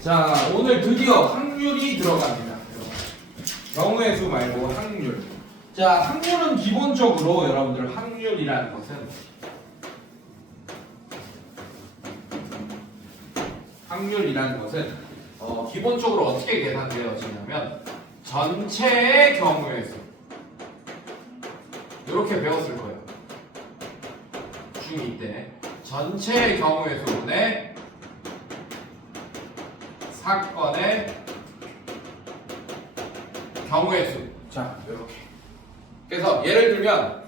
자, 오늘 드디어 확률이 들어갑니다. 경우의 수 말고 확률. 자, 확률은 기본적으로 여러분들 확률이라는 것은 기본적으로 어떻게 계산되어지냐면 전체의 경우의 수 이렇게 배웠을 거예요. 중2 때 전체의 경우의 수분의 사건의 경우의 수. 자, 이렇게. 그래서 예를 들면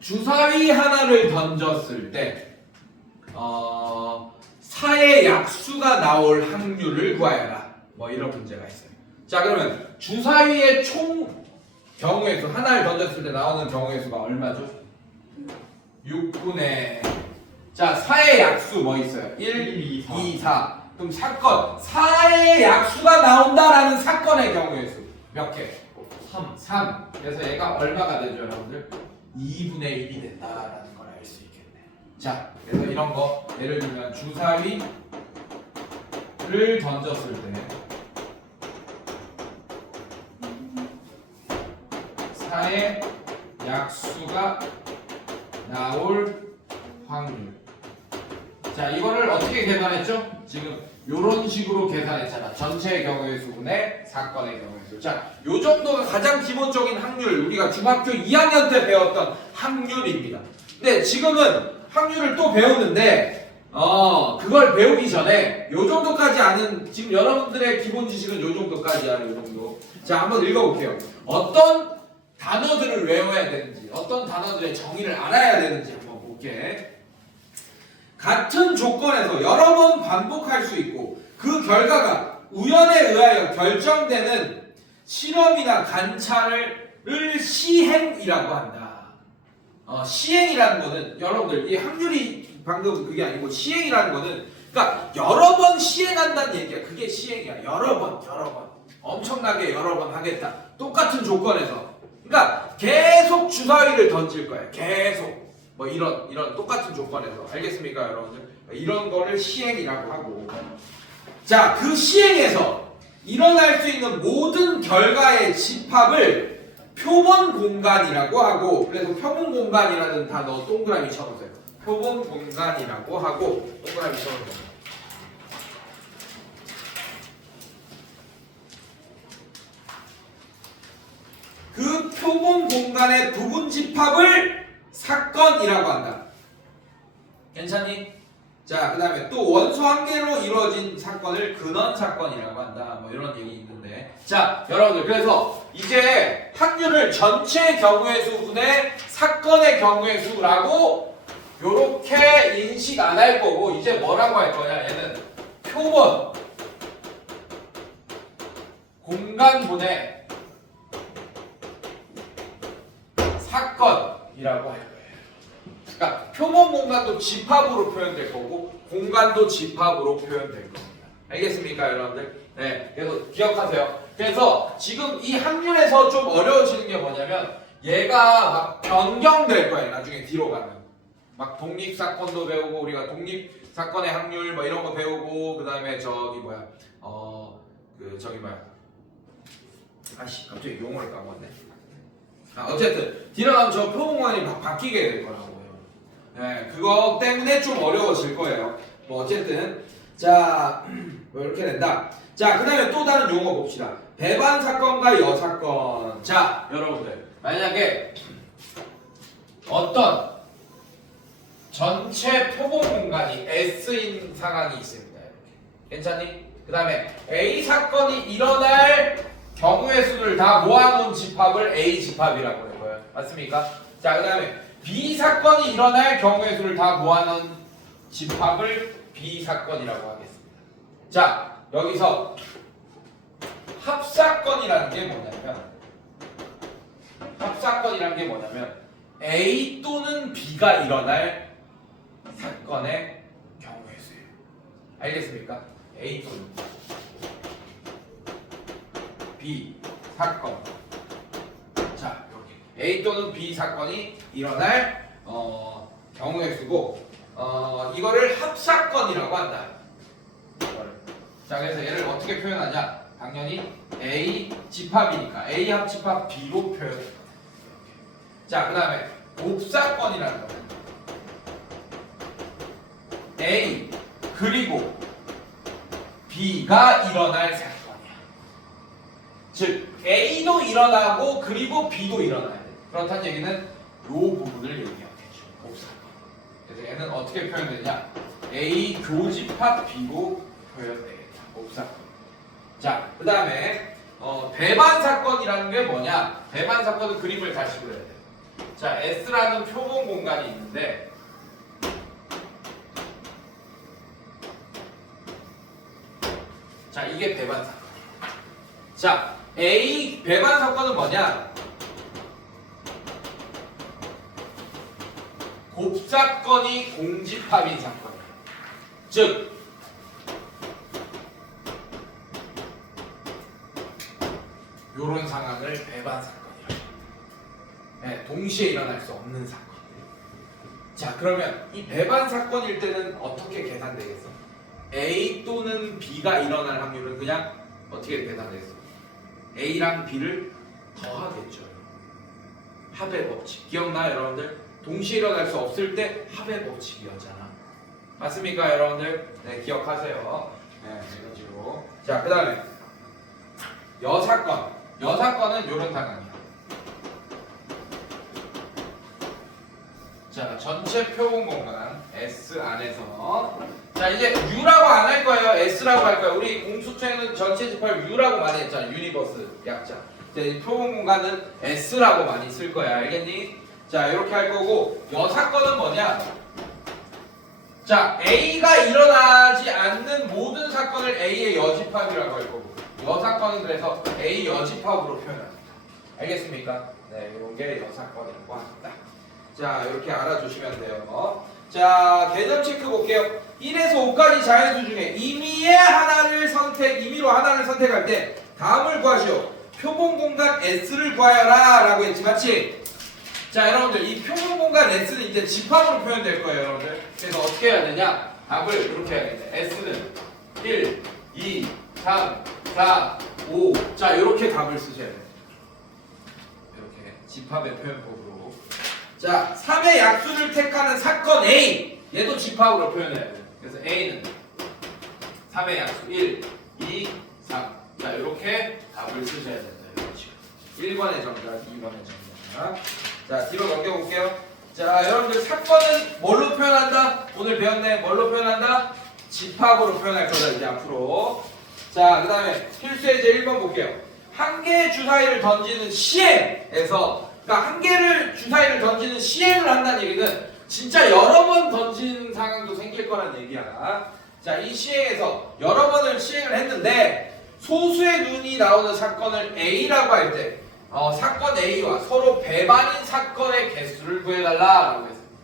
주사위 하나를 던졌을 때 사의 약수가 나올 확률을 구하여라. 뭐 이런 문제가 있어요. 자, 그러면 주사위의 총 경우의 수 하나를 던졌을 때 나오는 경우의 수가 얼마죠? 6분의 자, 4의 약수 뭐 있어요? 1, 2, 4. 그럼 사건 4의 약수가 나온다라는 사건의 경우의 수 몇 개? 3. 그래서 얘가 얼마가 되죠, 여러분들? 2분의 1이 된다라는 걸 알 수 있겠네. 자, 그래서 이런 거 예를 들면 주사위를 던졌을 때 4의 약수가 나올 확률. 자, 이거를 어떻게 계산했죠? 지금 요런 식으로 계산했잖아. 전체의 경우의 수분의 사건의 경우의 수. 자, 요 정도가 가장 기본적인 확률, 우리가 중학교 2학년 때 배웠던 확률입니다. 근데 지금은 확률을 또 배우는데 그걸 배우기 전에 요 정도까지 아는, 지금 여러분들의 기본 지식은 요 정도까지야. 요 정도. 자, 한번 읽어볼게요. 어떤 단어들을 외워야 되는지, 어떤 단어들의 정의를 알아야 되는지 한번 볼게. 같은 조건에서 여러 번 반복할 수 있고 그 결과가 우연에 의하여 결정되는 실험이나 관찰을 시행이라고 한다. 시행이라는 거는 여러분들 이 확률이 방금 그게 아니고 시행이라는 거는 그러니까 여러 번 시행한다는 얘기야. 그게 시행이야. 여러 번 엄청나게 여러 번 하겠다. 똑같은 조건에서. 그러니까 계속 주사위를 던질 거야. 계속. 뭐 이런 똑같은 조건에서. 알겠습니까, 여러분들? 이런 거를 시행이라고 하고. 자, 그 시행에서 일어날 수 있는 모든 결과의 집합을 표본 공간이라고 하고, 그래서 표본 공간이라는 단어 동그라미 쳐보세요. 표본 공간이라고 하고 동그라미 쳐보세요. 그 표본 공간의 부분 집합을 사건이라고 한다. 괜찮니? 자, 그 다음에 또 원소 한 개로 이루어진 사건을 근원 사건이라고 한다. 뭐 이런 얘기 있는데. 자, 여러분들, 그래서 이제 확률을 전체 경우의 수분의 사건의 경우의 수라고 요렇게 인식 안 할 거고, 이제 뭐라고 할 거냐? 얘는 표본 공간분의 사건이라고 할 거예요. 그러니까 표본 공간도 집합으로 표현될 거고 공간도 집합으로 표현될 겁니다. 알겠습니까, 여러분들? 네, 그래서 기억하세요. 그래서 지금 이 확률에서 좀 어려워지는 게 뭐냐면 얘가 막 변경될 거예요. 나중에 뒤로 가면 막 독립사건도 배우고, 우리가 독립사건의 확률 뭐 이런 거 배우고, 그 다음에 갑자기 용어를 까먹었네. 어쨌든 뒤로 가면 저 표본공간이 막 바뀌게 될 거라고요. 네, 그거 때문에 좀 어려워질 거예요. 뭐 어쨌든 자, 뭐 이렇게 된다. 자, 그 다음에 또 다른 용어 봅시다. 배반 사건과 여사건. 자, 여러분들, 만약에 어떤 전체 표본 공간이 S인 상황이 있습니다. 이렇게. 괜찮니? 그 다음에 A 사건이 일어날 경우의 수를 다 모아놓은 집합을 A 집합이라고 할 거예요. 맞습니까? 자, 그 다음에 B 사건이 일어날 경우의 수를 다 모아놓은 집합을 B 사건이라고 하겠습니다. 자, 여기서 합사건이라는 게 뭐냐면 A 또는 B가 일어날 사건의 경우의 수예요. 알겠습니까? A 또는 B 사건. 자, 이렇게 A 또는 B 사건이 일어날 경우의 수고, 이거를 합사건이라고 한다. 자, 그래서 얘를 어떻게 표현하냐? 당연히 A 집합이니까 A 합집합 B로 표현합니다. 자, 그 다음에 곱사건이라는 거는 A 그리고 B가 일어날 사건이야. 즉 A도 일어나고 그리고 B도 일어나야 돼. 그렇다는 얘기는 이 부분을 얘기하겠죠. 곱사건. 그래서 얘는 어떻게 표현되냐? A 교집합 B로 표현되겠다. 곱사건. 자, 그 다음에 배반 사건이라는 게 뭐냐? 배반 사건은 그림을 다시 그려야 돼. 자, S라는 표본 공간이 있는데 자, 이게 배반 사건. 자, A 배반 사건은 뭐냐? 곱사건이 공집합인 사건이야. 즉 요런 상황을 배반 사건이라고. 네, 동시에 일어날 수 없는 사건. 자, 그러면 이 배반 사건일 때는 어떻게 계산되겠어? A 또는 B가 일어날 확률은 그냥 어떻게 계산되겠어? A랑 B를 더하겠죠. 합의 법칙. 기억나요, 여러분들? 동시에 일어날 수 없을 때 합의 법칙이었잖아. 맞습니까, 여러분들? 네, 기억하세요. 네, 이런 식으로. 자, 그 다음에 여사건. 여사건은 이런 상황이야. 자, 전체 표본 공간 S 안에서 자, 이제 U라고 안 할 거예요. S라고 할 거예요. 우리 공수처에는 전체 집합을 U라고 많이 했잖아. 유니버스 약자. 이제 표본 공간은 S라고 많이 쓸 거야. 알겠니? 자, 이렇게 할 거고 여사건은 뭐냐? 자, A가 일어나지 않는 모든 사건을 A의 여집합이라고 할 거고 여사건은 그래서 A 여집합으로 표현합니다. 알겠습니까? 네, 이런 게 여사건이라고 합니다. 자, 이렇게 알아주시면 돼요. 자, 개념 체크 볼게요. 1에서 5까지 자연수 중에 임의로 하나를 선택할 때 다음을 구하시오. 표본 공간 S를 구하여라 라고 했지, 맞지? 자, 여러분들 이 표본 공간 S는 이제 집합으로 표현될 거예요, 여러분들. 그래서 어떻게 해야 되냐? 답을 이렇게 해야겠네. S는 1, 2, 3, 4, 5. 자, 이렇게 답을 쓰셔야 돼요. 이렇게 집합의 표현법으로. 자, 3의 약수를 택하는 사건 A. 얘도 집합으로 표현해야 돼요. 그래서 A는 3의 약수 1, 2, 3. 자, 이렇게 답을 쓰셔야 된다. 이런 식으로. 1번의 정답, 2번의 정답. 자, 뒤로 넘겨볼게요. 자, 여러분들 사건은 뭘로 표현한다? 오늘 배웠네. 뭘로 표현한다? 집합으로 표현할 거다, 이제 앞으로. 자, 그 다음에 필수의 제 1번 볼게요. 한 개의 주사위를 던지는 시행에서, 그러니까 한 개를 주사위를 던지는 시행을 한다는 얘기는 진짜 여러 번 던지는 상황도 생길 거란 얘기야. 자, 이 시행에서 여러 번을 시행을 했는데 소수의 눈이 나오는 사건을 A라고 할 때 사건 A와 서로 배반인 사건의 개수를 구해달라라고 했습니다.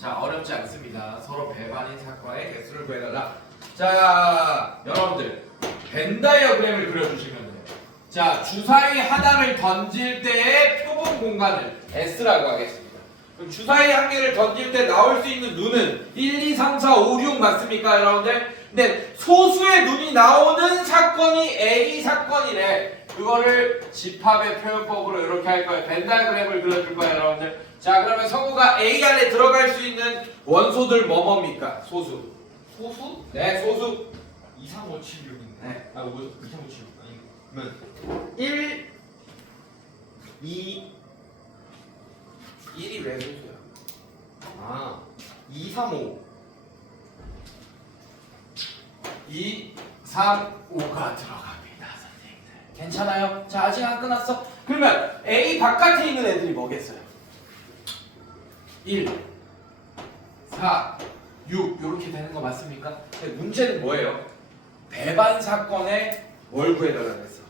자, 어렵지 않습니다. 서로 배반인 사건의 개수를 구해달라. 자, 여러분들 벤 다이어그램을 그려주시면 돼요. 자, 주사위 하나를 던질 때의 표본 공간을 S라고 하겠습니다. 그럼 주사위 한 개를 던질 때 나올 수 있는 눈은 1, 2, 3, 4, 5, 6 맞습니까, 여러분들? 근데 소수의 눈이 나오는 사건이 A 사건이래. 그거를 집합의 표현법으로 이렇게 할 거예요. 벤 다이어그램을 그려줄 거예요, 여러분들. 자, 그러면 성우가 A 안에 들어갈 수 있는 원소들 뭐뭡니까? 소수. 소수? 네, 소수. 2, 3, 5, 7, 6인데. 네. 아, 5, 2, 3, 5, 7, 6. 아니, 그러면 1, 2, 1이 왜 소수야? 아, 2, 3, 5. 2, 3, 5가 들어갑니다, 선생님들. 괜찮아요? 자, 아직 안 끝났어. 그러면 A 바깥에 있는 애들이 뭐겠어요? 1, 4, 6 이렇게 되는 거 맞습니까? 근데 문제는 뭐예요? 배반 사건에 뭘 구해달라고 했어?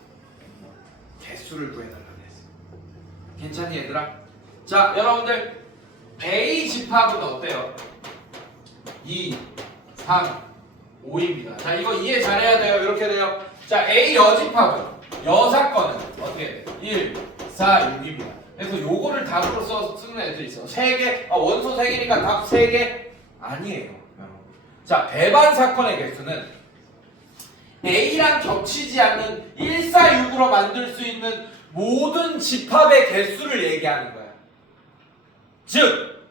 개수를 구해달라고 했어. 괜찮니, 얘들아? 자, 여러분들 A 집합은 어때요? 2, 3, 5입니다. 자, 이거 이해 잘해야 돼요. 이렇게 돼요. 자, A 여집합은 여사건은 어떻게 돼? 1, 4, 6입니다. 그래서 요거를 답으로 쓰는 애들이 있어. 3개, 원소 3개니까 답 3개? 아니에요. 자, 배반 사건의 개수는 A랑 겹치지 않는 146으로 만들 수 있는 모든 집합의 개수를 얘기하는 거야. 즉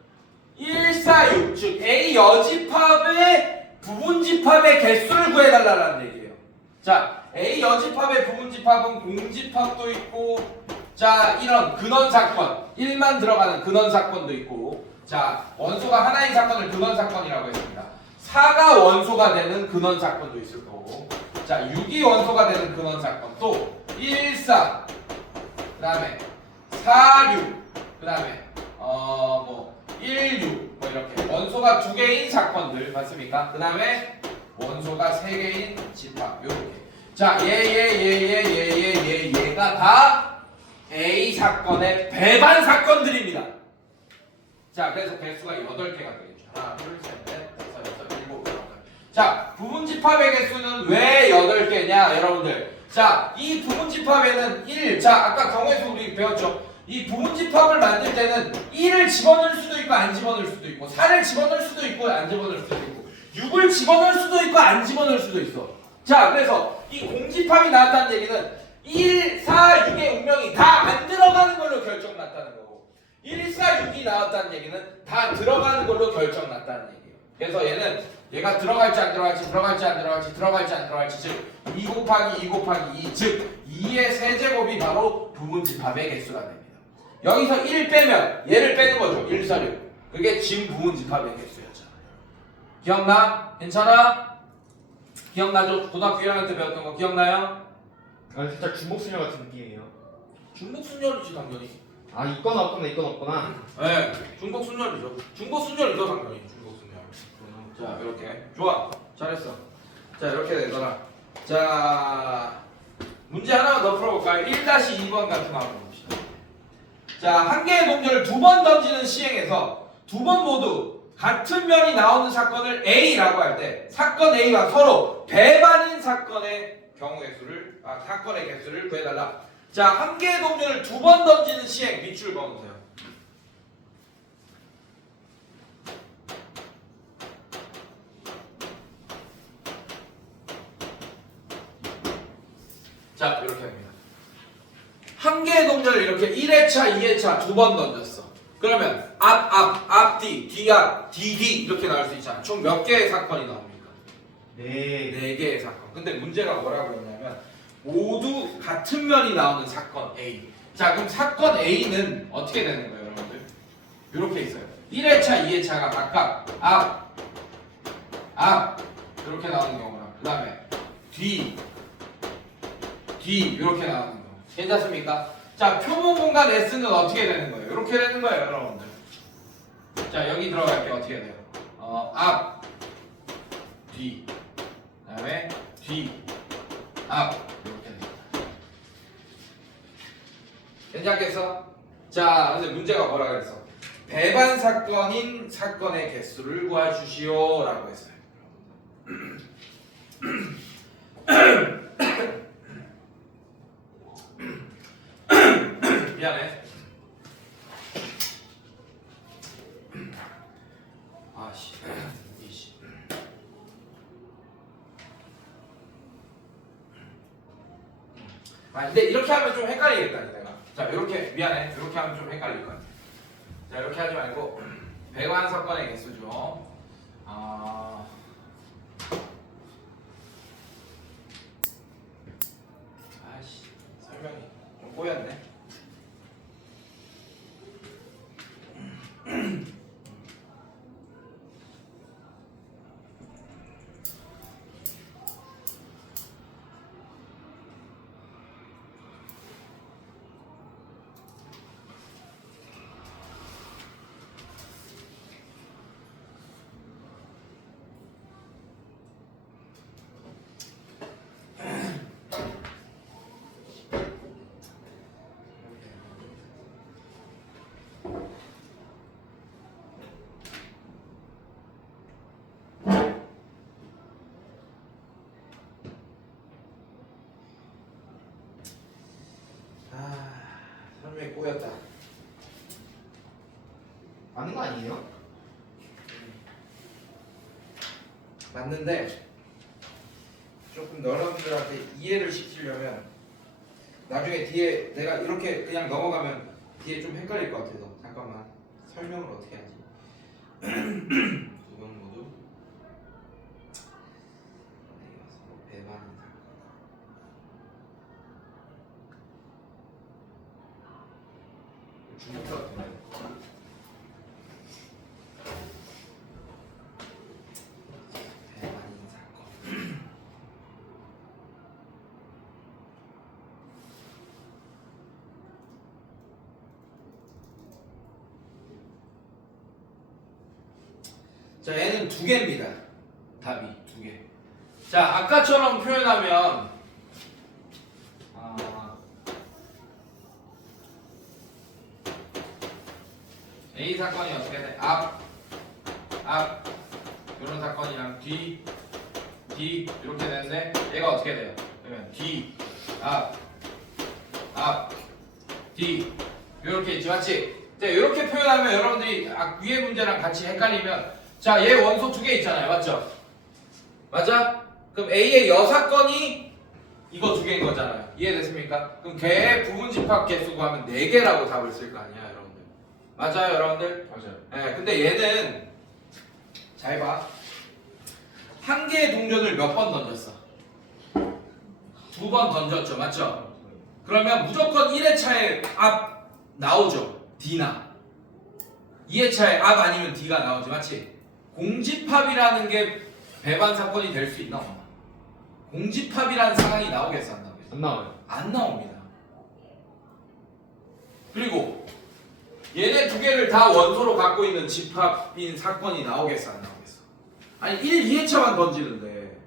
146, 즉 A 여집합의 부분집합의 개수를 구해달라는 얘기예요. 자, A 여집합의 부분집합은 공집합도 있고, 자, 이런 근원사건, 1만 들어가는 근원사건도 있고, 자, 원소가 하나인 사건을 근원사건이라고 했습니다. 4가 원소가 되는 근원사건도 있을 거고, 자, 6이 원소가 되는 근원사건, 또 1, 4, 그 다음에 4, 6, 그 다음에 1, 6, 뭐 이렇게 원소가 2개인 사건들 맞습니까? 그 다음에 원소가 3개인 집합, 요렇게. 자, 얘가 다 A 사건의 배반 사건들입니다. 자, 그래서 개수가 8개가 되겠죠. 하나, 둘, 셋, 넷, 다섯, 여섯, 일곱, 여덟. 자, 부분집합의 개수는 왜 8개냐, 여러분들. 자, 이 부분집합에는 1, 자, 아까 경우에서 우리 배웠죠. 이 부분집합을 만들 때는 1을 집어넣을 수도 있고 안 집어넣을 수도 있고, 4를 집어넣을 수도 있고 안 집어넣을 수도 있고, 6을 집어넣을 수도 있고 안 집어넣을 수도 있어. 자, 그래서 이 공집합이 나왔다는 얘기는 1, 4, 6의 운명이 다 안 들어가는 걸로 결정났다는 거고, 1, 4, 6이 나왔다는 얘기는 다 들어가는 걸로 결정났다는 얘기예요. 그래서 얘가 들어갈지 안 들어갈지, 들어갈지 안 들어갈지, 들어갈지 안 들어갈지, 즉 2 곱하기 2 곱하기 2, 즉 2의 세제곱이 바로 부분집합의 개수가 됩니다. 여기서 1 빼면 얘를 빼는 거죠. 1, 4, 6. 그게 진 부분집합의 개수였잖아요. 기억나? 괜찮아? 기억나죠? 고등학교 1학년 때 배웠던 거 기억나요? 아 진짜 중복수녀 같은 느낌이에요. 중복순열이지 당연히. 아 있거나 없거나 있거나 없거나. 네, 중복순열이죠. 중복순열이죠 당연히. 중복순열. 자, 이렇게. 좋아. 잘했어. 자, 이렇게 되더라. 자, 문제 하나만 더 풀어볼까요? 1-2번 같은 거 한번 봅시다. 자, 한 개의 동전을 2번 던지는 시행에서 2번 모두 같은 면이 나오는 사건을 A라고 할 때 사건 A와 서로 배반인 사건의 사건의 개수를 구해달라. 자, 한 개의 동전을 2번 던지는 시행 밑줄 그어놓으세요. 자, 이렇게 합니다. 한 개의 동전을 이렇게 1회차, 2회차 2번 던졌어. 그러면 앞뒤, 뒤앞, 뒤 이렇게 나올 수 있잖아. 총 몇 개의 사건이 나옵니까? 네 개의 사건. 근데 문제가 뭐라고 했냐면 모두 같은 면이 나오는 사건 A. 자, 그럼 사건 A는 어떻게 되는 거예요, 여러분들? 이렇게 있어요. 1회차, 2회차가 각각 앞 이렇게 나오는 경우랑 그 다음에 뒤 이렇게 나오는 경우. 괜찮습니까? 자, 표본 공간 S는 어떻게 되는 거예요? 이렇게 되는 거예요, 여러분들. 자, 여기 들어갈게요. 어떻게 돼요? 앞, 뒤, 그 다음에 뒤, 앞 이렇게 됩니다. 괜찮겠어? 자, 근데 문제가 뭐라 그랬어? 배반 사건인 사건의 개수를 구해주시오 라고 했어요. 미안해. 아씨. 이씨. 근데 이렇게 하면 좀 헷갈리겠다, 내가. 자, 이렇게 미안해. 이렇게 하면 좀 헷갈릴 거야. 자, 이렇게 하지 말고 배관 사건의 개수죠. 아씨, 설명이 좀 꼬였네. 맞는 거 아니에요? 맞는데 조금 여러분들한테 이해를 시키려면 나중에 뒤에 내가 이렇게 그냥 넘어가면 뒤에 좀 헷갈릴 것 같아서 잠깐만 설명을 어떻게 하지? 두 번 모두 배반 중국사 같은데 배반인 사건. 자, 얘는 두 개입니다. 답이 두 개. 자, 아까처럼 표현하면 A 사건이 어떻게 돼? 앞, 이런 사건이랑 뒤 이렇게 되는데 얘가 어떻게 돼요? 그러면 뒤, 앞, 뒤 이렇게 있지, 맞지? 자, 이렇게 표현하면 여러분들이 위에 문제랑 같이 헷갈리면 자, 얘 원소 두 개 있잖아요, 맞죠? 맞아? 그럼 A의 여사건이 이거 두 개인 거잖아요. 이해됐습니까? 그럼 걔의 부분집합 개수 구하면 4개라고 답을 쓸 거 아니야, 여러분들. 맞아요, 여러분들? 맞아요. 네, 근데 얘는 잘 봐. 한 개의 동전을 몇 번 던졌어? 2번 던졌죠, 맞죠? 그러면 무조건 1회차에 앞 나오죠, D나. 2회차에 앞 아니면 D가 나오지, 맞지? 공집합이라는 게 배반 사건이 될 수 있나 없나? 공집합이라는 상황이 나오겠어, 안 나오겠어? 안 나와요. 안 나옵니다. 그리고 얘네 두 개를 다 원소로 갖고 있는 집합인 사건이 나오겠어, 안 나오겠어? 아니 1, 2회차만 던지는데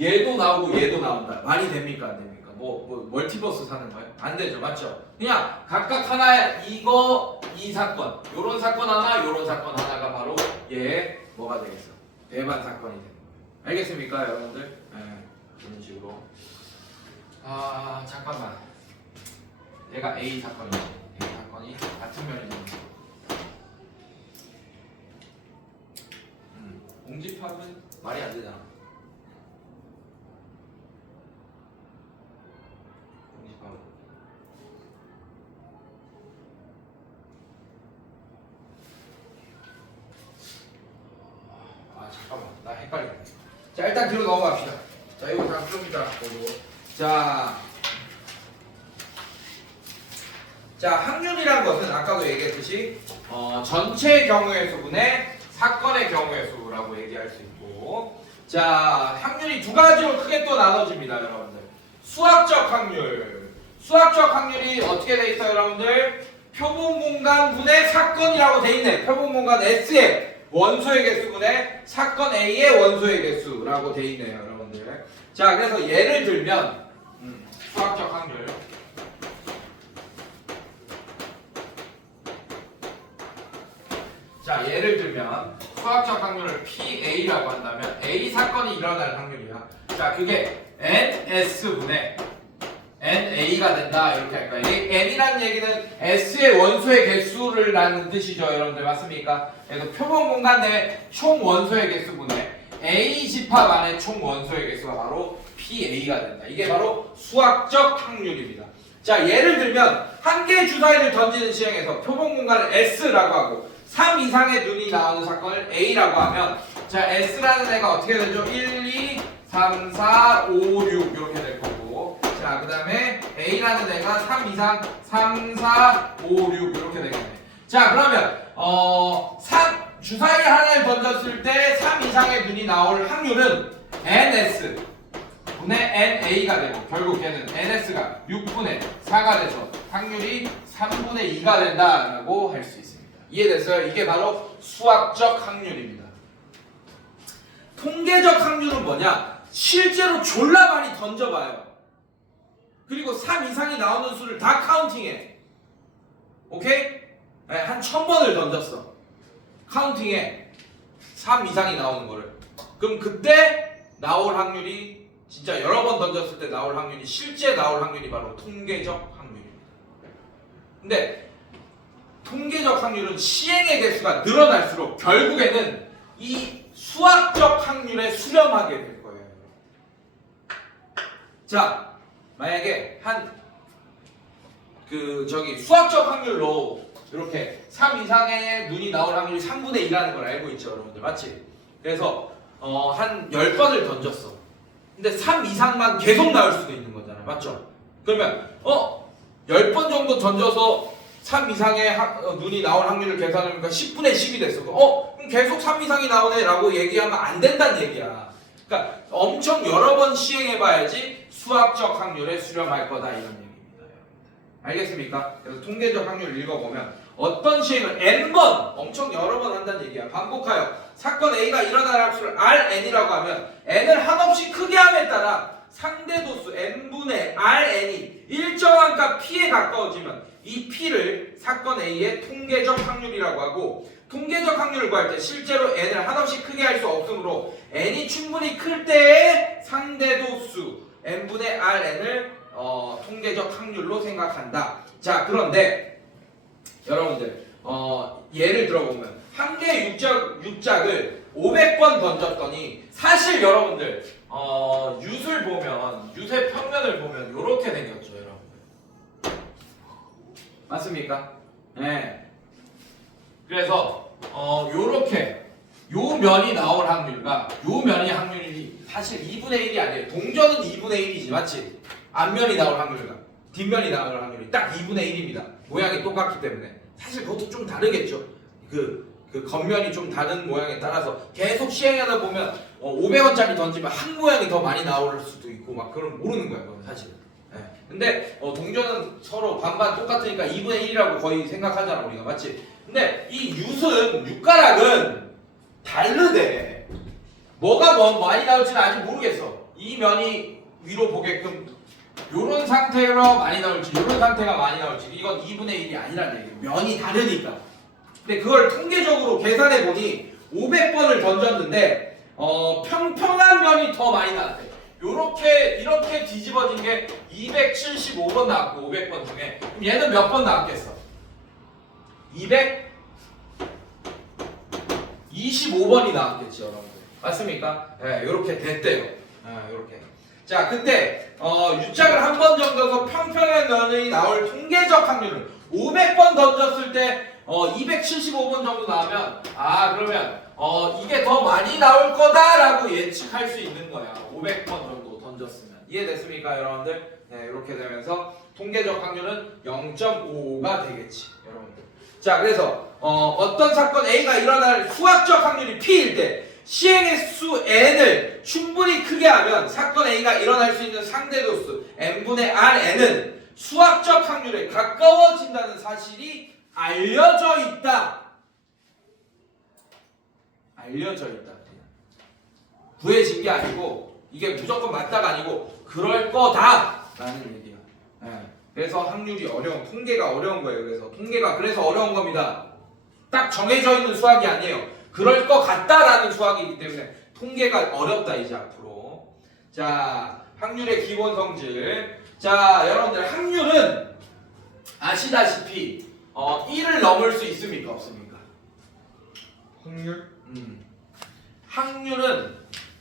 얘도 나오고 얘도 나온다. 말이 됩니까, 안 됩니까? 뭐 멀티버스 사는 거예요? 안 되죠, 맞죠? 그냥 각각 하나의 이 사건, 요런 사건 하나, 요런 사건 하나가 바로 얘 뭐가 되겠어? 배반 사건이 되는 거예요. 알겠습니까, 여러분들? 네, 이런 식으로. 잠깐만. 얘가 A 사건이지. A 사건이 같은 면이 되는 거예요. 공집합은 말이 안 되잖아. 공집합은. 잠깐만, 나 헷갈리네. 자, 일단 뒤로 넘어갑시다. 자, 이거 다 좀 이따 보고. 자, 확률이란 것은 아까도 얘기했듯이 전체 경우의 수분의 사건의 경우의 수라고 얘기할 수 있고, 자, 확률이 두 가지로 크게 또 나눠집니다, 여러분들. 수학적 확률. 수학적 확률이 어떻게 돼 있어요, 여러분들? 표본 공간 분의 사건이라고 돼 있네. 표본 공간 S의 원소의 개수분의 사건 A의 원소의 개수라고 돼 있네요, 여러분들. 자, 그래서 예를 들면 수학적 확률. 자, 예를 들면 수학적 확률을 PA라고 한다면 A 사건이 일어날 확률이야. 자, 그게 NS분의 NA가 된다, 이렇게 할까요? N이라는 얘기는 S의 원소의 개수를 라는 뜻이죠, 여러분들. 맞습니까? 그래서 표본 공간 내 총 원소의 개수분의 A 집합 안에 총 원소의 개수가 바로 PA가 된다. 이게 바로 수학적 확률입니다. 자, 예를 들면 한 개의 주사위를 던지는 시행에서 표본 공간을 S라고 하고 3 이상의 눈이 나오는 사건을 A라고 하면, 자, S라는 애가 어떻게 되죠? 1, 2, 3, 4, 5, 6 이렇게 될 거고, 자, 그 다음에 A라는 애가 3 이상 3, 4, 5, 6 이렇게 되겠네. 자, 그러면 주사위 하나를 던졌을 때 3 이상의 눈이 나올 확률은 NS 분의 NA가 되고, 결국 걔는 NS가 6분의 4가 돼서 확률이 3분의 2가 된다라고 할 수 있습니다. 이해됐어요? 이게 바로 수학적 확률입니다. 통계적 확률은 뭐냐? 실제로 졸라 많이 던져봐요. 그리고 3 이상이 나오는 수를 다 카운팅해. 오케이? 네, 한 1000번을 던졌어. 카운팅해. 3 이상이 나오는 거를. 그럼 그때 나올 확률이, 진짜 여러 번 던졌을 때 나올 확률이, 실제 나올 확률이 바로 통계적 확률입니다. 근데 통계적 확률은 시행의 개수가 늘어날수록 결국에는 이 수학적 확률에 수렴하게 될 거예요. 자, 만약에 수학적 확률로 이렇게 3 이상의 눈이 나올 확률이 3분의 2라는 걸 알고 있죠, 여러분들. 맞지? 그래서 한 10번을 던졌어. 근데 3 이상만 계속 나올 수도 있는 거잖아. 맞죠? 그러면 10번 정도 던져서 3 이상의 눈이 나올 확률을 계산하니까 10분의 10이 됐어. 그럼 계속 3 이상이 나오네 라고 얘기하면 안 된다는 얘기야. 그러니까 엄청 여러 번 시행해봐야지 수학적 확률에 수렴할 거다 이런 얘기입니다. 알겠습니까? 그래서 통계적 확률을 읽어보면 어떤 시행을 n번 엄청 여러 번 한다는 얘기야. 반복하여 사건 A가 일어날 확률을 Rn이라고 하면 n을 한없이 크게 함에 따라 상대도수 n분의 Rn이 일정한 값 P에 가까워지면 이 P를 사건 A의 통계적 확률이라고 하고, 통계적 확률을 구할 때 실제로 n을 한없이 크게 할 수 없으므로 n이 충분히 클 때의 상대도수 n분의 Rn을 통계적 확률로 생각한다. 자, 그런데 여러분들 예를 들어보면 한 개의 육작을 500번 던졌더니 사실 여러분들 윷을 보면 윷의 평면을 보면 이렇게 생겼죠, 여러분들. 맞습니까? 네. 그래서 요렇게 요 면이 나올 확률과 요 면의 확률이 사실 2분의 1이 아니에요. 동전은 2분의 1이지, 맞지? 앞면이 나올 확률과 뒷면이 나올 확률이 딱 2분의 1입니다. 모양이 똑같기 때문에. 사실 그것도 좀 다르겠죠. 그 겉면이 좀 다른 모양에 따라서 계속 시행하다 보면 500원짜리 던지면 한 모양이 더 많이 나올 수도 있고 막 그런 모르는 거야, 그건 사실은. 네. 근데 동전은 서로 반반 똑같으니까 2분의 1이라고 거의 생각하잖아, 우리가. 맞지? 근데 이 육가락은 다르대. 뭐가 많이 나올지는 아직 모르겠어. 이 면이 위로 보게끔 요런 상태로 많이 나올지 요런 상태가 많이 나올지 이건 2분의 1이 아니라는 얘기예요. 면이 다르니까. 근데 그걸 통계적으로 계산해 보니 500번을 던졌는데 평평한 면이 더 많이 나왔대. 이렇게 뒤집어진 게 275번 나왔고 500번 중에. 그럼 얘는 몇 번 나왔겠어? 225번이 나왔겠지, 여러분들. 맞습니까? 네, 이렇게 됐대요. 이렇게. 자, 그때 유짝을 한 번 정도서 평평한 면이 나올 통계적 확률은 500번 던졌을 때 275번 정도 나오면 그러면 이게 더 많이 나올 거다라고 예측할 수 있는 거야. 500번 정도 던졌으면. 이해됐습니까, 여러분들? 네, 이렇게 되면서 통계적 확률은 0.55가 되겠지, 여러분들. 자, 그래서 어떤 사건 A가 일어날 수학적 확률이 P일 때 시행의 수 n을 충분히 크게 하면 사건 A가 일어날 수 있는 상대도수 n분의 Rn은 수학적 확률에 가까워진다는 사실이 알려져 있다. 알려져 있다. 구해진 게 아니고 이게 무조건 맞다가 아니고 그럴 거다라는 얘기야. 그래서 확률이 통계가 어려운 거예요. 그래서 통계가 어려운 겁니다. 딱 정해져 있는 수학이 아니에요. 그럴 것 같다라는 수학이기 때문에 통계가 어렵다, 이제 앞으로. 자, 확률의 기본 성질. 자, 여러분들 확률은 아시다시피 1을 넘을 수 있습니까, 없습니까? 확률? 확률은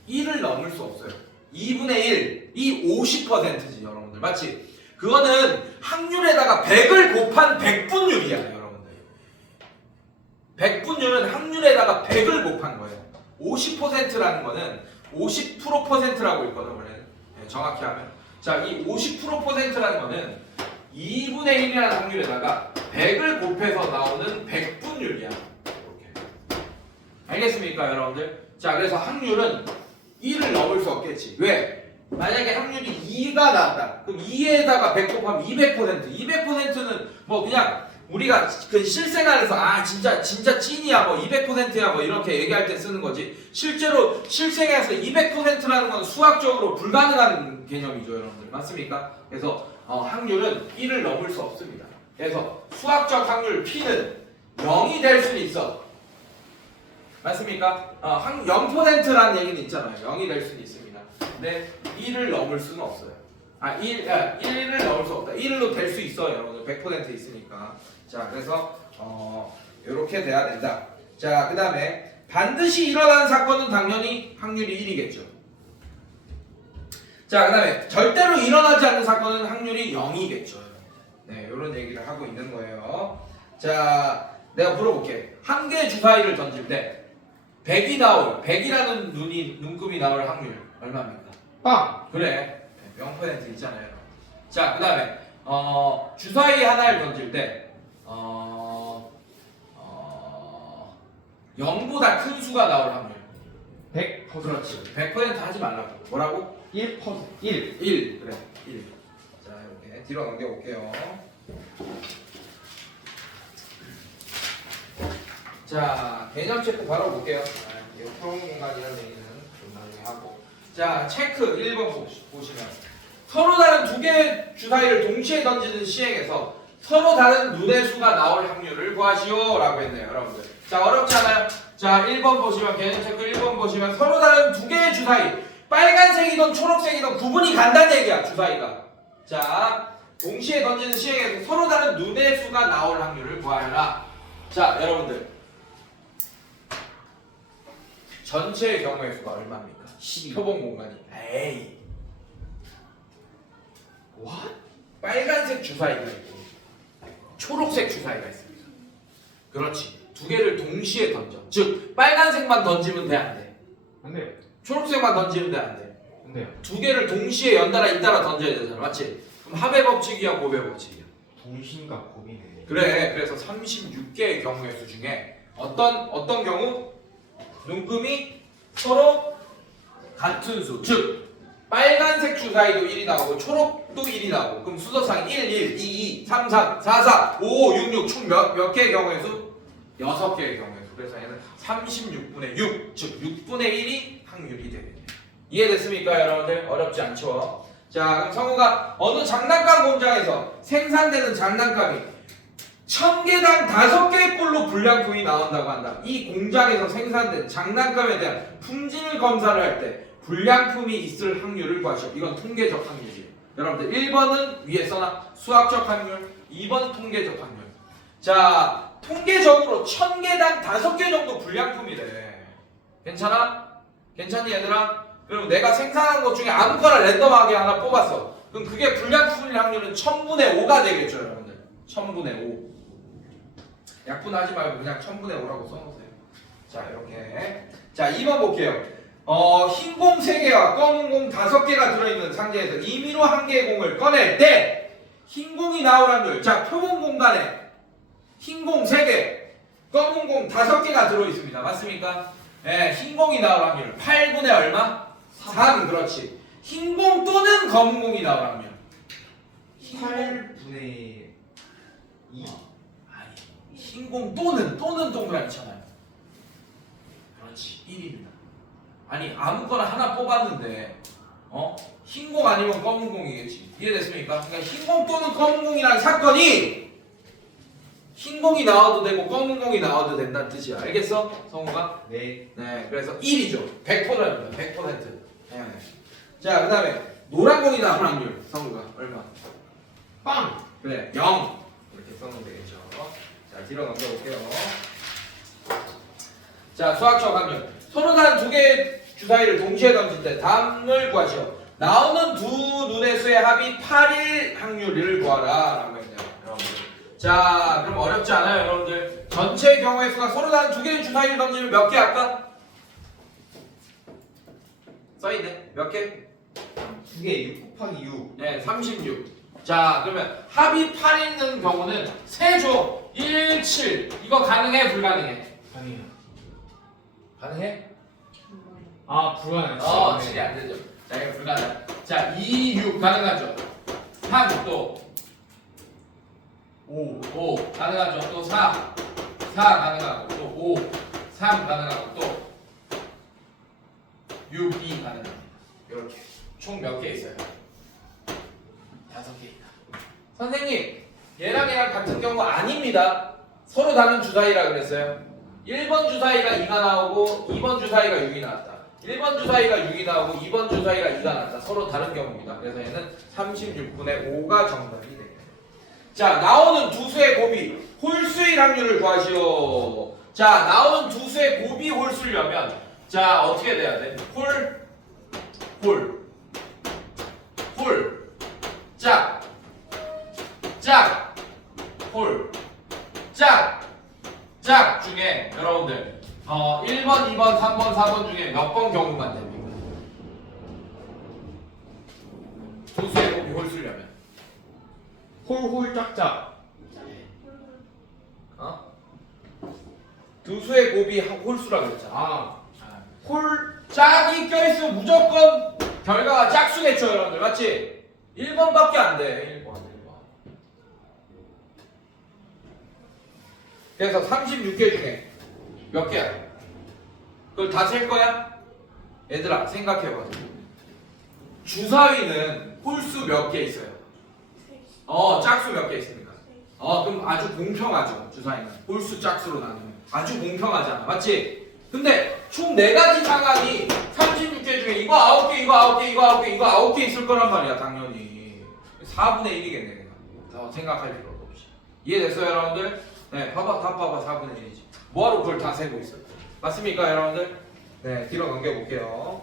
1을 넘을 수 없어요. 2분의 1이 50%지, 여러분들. 맞지? 그거는 확률에다가 100을 곱한 백분율이야, 여러분들. 백분율은 확률에다가 100을 곱한 거예요. 50%라는 거는 50%라고 있거든, 원래는. 네, 정확히 하면. 자, 이 50%라는 거는 2분의 1이라는 확률에다가 100을 곱해서 나오는 백분율이야. 이렇게. 알겠습니까, 여러분들? 자, 그래서 확률은 1을 넘을 수 없겠지. 왜? 만약에 확률이 2가 나왔다. 그럼 2에다가 100 곱하면 200%. 200%는 뭐 그냥 우리가 그 실생활에서 진짜 찐이야, 뭐 200%야, 뭐 이렇게 얘기할 때 쓰는 거지. 실제로 실생활에서 200%라는 건 수학적으로 불가능한 개념이죠, 여러분들. 맞습니까? 그래서 확률은 1을 넘을 수 없습니다. 그래서 수학적 확률 P는 0이 될 수는 있어. 맞습니까? 0%라는 얘기는 있잖아요. 0이 될 수는 있습니다. 근데 1을 넘을 수는 없어요. 1을 넘을 수 없다. 1로 될 수 있어요, 여러분들. 100% 있으니까. 자, 그래서 이렇게 돼야 된다. 자, 그 다음에 반드시 일어나는 사건은 당연히 확률이 1이겠죠. 자, 그 다음에 절대로 일어나지 않는 사건은 확률이 0이겠죠. 네, 이런 얘기를 하고 있는 거예요. 자, 내가 물어볼게. 한 개의 주사위를 던질 때 100이라는 눈금이 나올 확률 얼마입니까? 빵! 그래, 0% 있잖아요. 자, 그 다음에 주사위 하나를 던질 때 0보다 큰 수가 나올 확률 100%. 그렇지. 100% 하지 말라고. 뭐라고? 1%. 1. 1. 그래, 1. 자, 이렇게 뒤로 넘겨볼게요. 자, 개념 체크 바로 볼게요. 이거 평행 공간이라는 얘기는 좀 나중에 하고. 자, 체크 1번 보시면 서로 다른 두 개의 주사위를 동시에 던지는 시행에서 서로 다른 눈의 수가 나올 확률을 구하시오 라고 했네요, 여러분들. 자, 어렵지 않아요? 자, 1번 보시면 개념 체크 1번 보시면 서로 다른 두 개의 주사위 빨간색이든 초록색이든 구분이 간다는 얘기야, 주사위가. 자, 동시에 던지는 시행에서 서로 다른 눈의 수가 나올 확률을 구하라. 자, 여러분들 전체의 경우의 수가 얼마입니까? 12. 표본 공간이. 에이. What? 빨간색 주사위가 있고 초록색 주사위가 있습니다. 그렇지. 두 개를 동시에 던져. 즉 빨간색만 던지면 돼, 안 돼? 안 돼요. 초록색만 던지면 돼, 안 돼? 안 돼요. 두 개를 동시에 연달아 잇따라 던져야 되잖아, 맞지? 그럼 합의 법칙이야, 고배 법칙이야? 동심과 고비네. 그래. 그래서 36개의 경우의 수 중에 어떤 경우? 눈금이 서로 같은 수. 즉 빨간색 주사위도 1이 나오고 초록도 1이 나오고 그럼 수서상 1, 1, 2, 2, 3, 3, 4, 4, 5, 6, 6 총 몇 개의 경우의 수? 6개의 경우의 수. 그래서 얘는 36분의 6, 즉 6분의 1이 확률이 되겠네요. 이해됐습니까, 여러분들? 어렵지 않죠? 자, 그럼 성우가 어느 장난감 공장에서 생산되는 장난감이 1000개당 5개의 꼴로 불량품이 나온다고 한다. 이 공장에서 생산된 장난감에 대한 품질 검사를 할 때 불량품이 있을 확률을 구하시오. 이건 통계적 확률이에요. 여러분들 1번은 위에 써놔. 수학적 확률, 2번 통계적 확률. 자, 통계적으로 1000개당 5개 정도 불량품이래. 괜찮아? 괜찮니, 얘들아? 그럼 내가 생산한 것 중에 아무거나 랜덤하게 하나 뽑았어. 그럼 그게 불량품일 확률은 1000분의 5가 되겠죠, 여러분들. 1000분의 5. 약분하지 말고 그냥 1000분의 5라고 써놓으세요. 자, 이렇게. 자, 2번 볼게요. 흰 공 3개와 검은 공 5개가 들어있는 상자에서 임의로 한 개의 공을 꺼낼 때 흰 공이 나올 확률. 자, 표본 공간에 흰 공 3개, 검은 공 5개가 들어있습니다. 맞습니까? 네, 흰 공이 나올 확률 8분의 얼마? 3. 그렇지. 흰 공 또는 검은 공이 나올 확률 8분의 2. 아니, 흰 공 또는 동그라미 쳐놔요. 그렇지. 1입니다. 아니, 아무거나 하나 뽑았는데 흰 공 아니면 검은 공이겠지. 이해됐습니까? 그러니까 흰 공 또는 검은 공이라는 사건이 흰 공이 나와도 되고 검은 공이 나와도 된다는 뜻이야. 알겠어? 성우가? 네. 네, 그래서 1이죠. 100%입니다. 100%. 네. 자, 그 다음에 노란 공이 나올 확률. 성우가 얼마? 빵! 그래, 0. 이렇게 써놓으면 되겠죠. 자, 뒤로 넘겨볼게요. 자, 수학적 확률. 서로 다른 두 개의 주사위를 동시에 던질 때 답을 구하시오. 나오는 두 눈의 수의 합이 8일 확률을 구하라 라고 했네요, 여러분들. 자, 그럼 어렵지 않아요, 여러분들? 전체 경우의 수가 서로 다른 두 개의 주사위를 던지면 몇 개 할까? 써있네. 몇 개? 2개 6 곱하기 6. 네, 36. 자, 그러면 합이 8있는 경우는 세조 1, 7. 이거 가능해, 불가능해? 아니에요. 가능해? 아, 불가능해. 7이 안 되죠. 자, 이거 불가능. 자, 2, 6 가능하죠. 3 또 5 가능하죠. 또 4 가능하고 또 5 3 가능하고 또 6, 2 가능합니다. 이렇게 총 몇 개 있어요? 5개입니다. 선생님, 얘랑 같은 경우 아닙니다. 서로 다른 주사위라 그랬어요. 1번 주사위가 2가 나오고 2번 주사위가 6이 나왔다. 1번 주사위가 6이 나오고 2번 주사위가 2가 나왔다. 서로 다른 경우입니다. 그래서 얘는 36분의 5가 정답이 되겠네요. 자, 나오는 두 수의 곱이 홀수의 확률을 구하시오. 자, 나오는 두 수의 곱이 홀수려면 자, 어떻게 돼야 돼? 홀, 짝, 홀, 짝 중에 여러분들 1번, 2번, 3번, 4번 중에 몇 번 경우만 됩니까? 두 수의 곱이 홀수려면 홀홀 짝짝. 두 수의 곱이 홀수라 그랬잖아. 홀 짝이 껴있으면 무조건 결과가 짝수겠죠, 여러분들. 맞지? 1번밖에 안 돼. 1번. 그래서 36개 중에 몇 개야? 그걸 다 셀 거야? 얘들아, 생각해봐. 주사위는 홀수 몇 개 있어요? 짝수 몇 개 있습니까? 그럼 아주 공평하죠. 주사위는 홀수 짝수로 나누면 아주 공평하잖아. 맞지? 근데 총 4가지 상황이 36개 중에 이거 9개, 이거 9개, 이거 9개, 이거 9개 있을 거란 말이야. 당연히 4분의 1이겠네. 내가 생각할 필요도 없이. 이해됐어요, 여러분들? 네, 봐봐, 다 봐봐. 4분의 1이지. 뭐하러 그걸 다 세고 있어요? 맞습니까, 여러분들? 네, 뒤로 넘겨볼게요.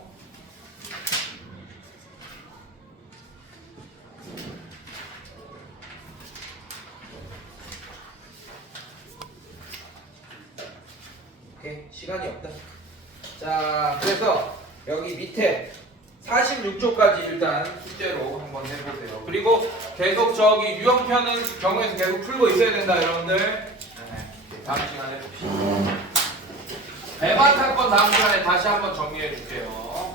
오케이, 시간이 없다. 자, 그래서 여기 밑에 46조까지 일단 숙제로 한번 해보세요. 그리고 계속 저기 유형편은 경우에서 계속 풀고 있어야 된다, 여러분들. 네, 다음 시간에 봅시다. 배반 사건 다음 시간에 다시 한번 정리해 줄게요.